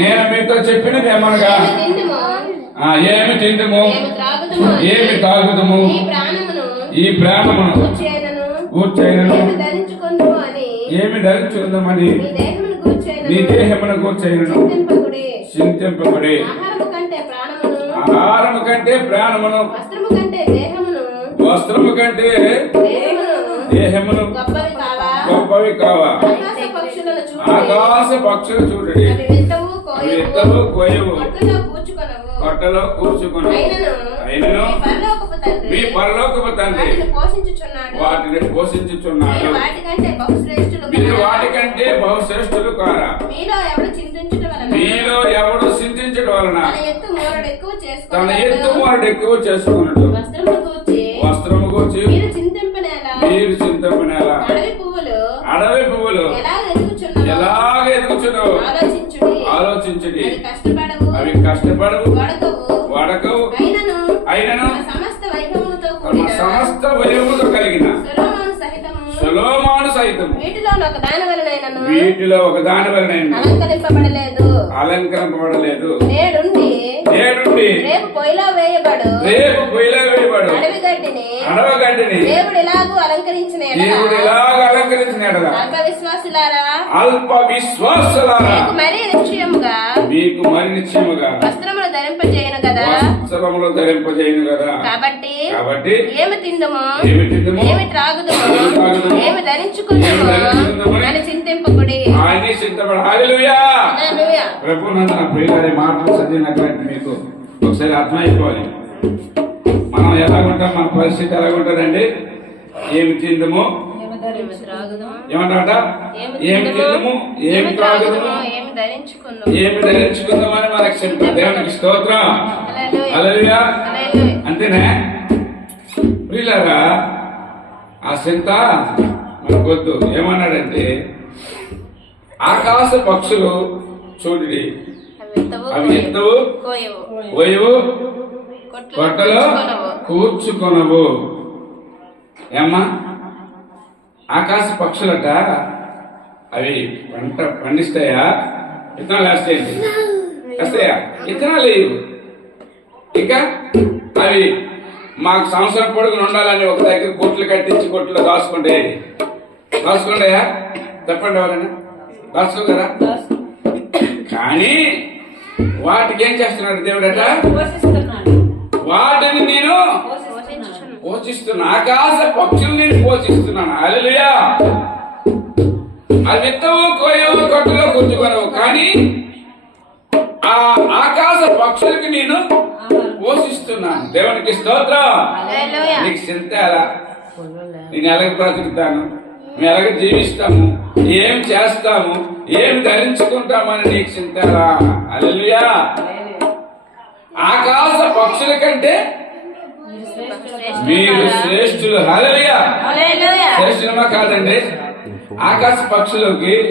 నేను మీతో చెప్పినది ఏమనగా? ఏమి తిందుము? ఏమి తాగుదుము? ఈ ప్రాణమును కూర్చైనను ఏమి ధరించుకుందామని నీ దేహమును కూర్చైనను చింతింపబడి. ఆహారము కంటే ప్రాణమును. వస్త్రము కంటే దేహమును. గొప్పవి కావా? ఆకాశ పక్షులు చూడండి. అవి కోయవు కొట్టులో కూర్చుకును అయినను. మీ పరలోకపు తండ్రి. వాటిని పోషించుచున్నాడు. మీరు వాటికంటే బహుశ్రేష్ఠులు కారా? మీలో ఎవడు చింతించడం వలన? తన ఎత్తు మూరడు ఎక్కువ చేసుకున్నాడు వస్త్రము కూర్చి మీరు చింతింపనేలా? అడవి పువ్వులు ఎలాగ ఎదుగుచును ఆలోచించుడి. అవి కష్టపడవు. వడకవు. అయినను. సమస్త వైభవముతో కలిగిన సొలొమోను సైతము వీటిలో ఒక దాని వలన అలంకరింపబడలేదు. అలంకరింపబడలేదు. నేడుండి. నేడుండి. రేపు పొయ్యిలో వేయబడు. రేపు పొయ్యిలో వేయబడు. అడవి గడ్డిని. అడవగడ్డిని దేవుడు ఎలాగూ అలంకరించిన దేవుడు అల్ప విశ్వాసులారా అల్ప విశ్వాసులారా మీకు మరీ నిశ్చయముగా? మీకు మరి నిశ్చయముగా. వస్త్రములు ధరింపజేయను కదా? వస్త్రములు ధరింపజేయను కదా. కాబట్టి కాబట్టి ఏమి తిందుము? ఏమి తిందుము? ఏమి త్రాగుదుము? ఏమి ధరించుకుందుము? అని చింతింపకుడి. హాలెలూయా హల్లెలూయా. ప్రభు మాటలు చదివినటువంటి మీకు ఒకసారి అర్థమైపోవాలి. మనం ఎలా ఉంటాం మన పరిస్థితి ఎలా ఉంటుందండి ఏమి తిందము? ఏమన్నట ఏమి తిందము ఏమి త్రాగుదము ఏమి ఏమి ధరించుకుందామని మనకు దేవునికి స్తోత్రం. హల్లెలూయా. అంతేనే? ప్రియులారా ఆ చింత మనకొద్దు ఏమన్నాడంటే ఆకాశ పక్షులు చూడండి అవి ఎత్తవు, పోయవు కొట్టలో కూర్చుకొనవు. కూర్చుకొనవు. ఏమ్మా? ఆకాశ పక్షులట అవి పంట పండిస్తాయా? విత్తనాలు వేస్తాయండి. వేస్తాయా? విత్తనాలు లేవు. ఇంకా అవి మాకు సంవత్సరం పొడుగున ఉండాలని ఒక దగ్గర కొట్లు కట్టించి కొట్లో దాచుకుంటే దాచుకుంటాయా? చెప్పండి ఎవరైనా. దాచుకోగరా కానీ వాటికి ఏం చేస్తున్నాడు దేవుడట? వాటిని నేను. పోషిస్తున్నా ఆకాశ పక్షులు నేను పోషిస్తున్నాను అలలుయా అది విత్తవు కోయవు కొట్టులో కూర్చుకోనవు కానీ ఆ ఆకాశ పక్షులకి నేను పోషిస్తున్నాను. దేవునికి స్తోత్రం. నీకు చింత ఎలా? నేను ఎలాగ బ్రతుకుతాను? మేము ఎలాగ జీవిస్తాము? ఏం చేస్తాము? ఏం ధరించుకుంటామని నీకు చింత ఎలా? అలలుయా ఆకాశ పక్షుల కంటే మీరు శ్రేష్ఠులు. హల్లెలూయా హల్లెలూయా. శ్రేష్ఠులమా కాదండి? ఆకాశ పక్షులకి